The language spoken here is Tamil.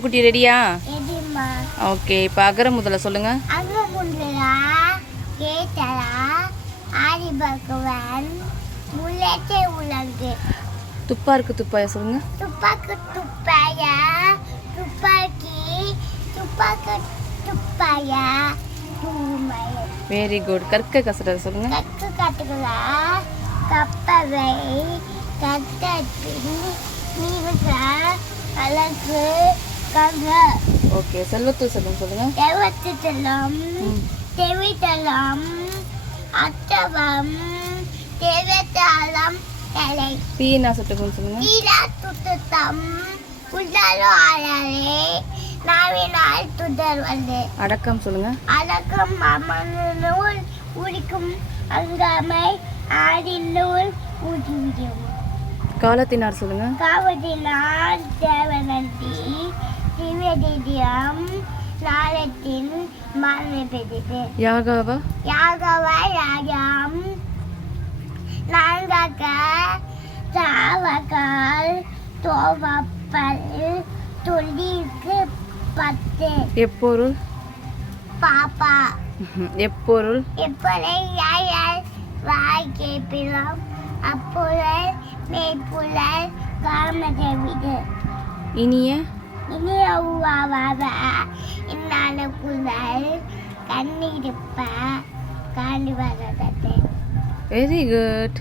குட்டி ரெடியா? ரெடிமா. ஓகே, இப்போ அகர முதல்ல சொல்லுங்க. அகர முதல்ல கேட்டலா ஆதி பகவான் முள்ளே உலகு. துப்பாருக்கு துப்பாயா சொல்லுங்க. துப்பாக்கு துப்பாயா துப்பாக்கி துப்பாக்கு துப்பாயா தூமை. Very good. கற்க கசட சொல்லுங்க. கற்கு கட்டுகளா கப்பவை கட்டப்பின் நீவுக அழகு கங்க. ஓகே, செல்வத்தூர் செல்வம் சொல்லுங்க. தேவத்தலம் தேவித்தலம் அத்தவம் தேவத்தலம் தலை. பீனா சட்டுக்கும் சொல்லுங்க. தீரா துத்தம் உடலோ ஆளே நாவினால் துதர் வந்து. அடக்கம் சொல்லுங்க. அடக்கம் அமனூல் உரிக்கும் அங்காமை ஆடினூல் ஊதிவிடும். காலத்தினார் சொல்லுங்க. காவதினால் தேவநந்தி திவ்யதியம் நாளத்தின் மரண பெரிது. யாகாவா? யாகவா யாகம் நான்காக சாவகால் தோவப்பல் துளிக்கு 10. எப்பொருள்? பாப்பா. எப்பொருள்? எப்பொருளை யாயால் வாய் கேட்பிலும் அப்பொருள் மெய்ப்புலர் காமதேவிது. இனிய? இனிய உவாவாக இன்னான குழல் கண்ணிருப்ப காண்டி வரதே. Very good.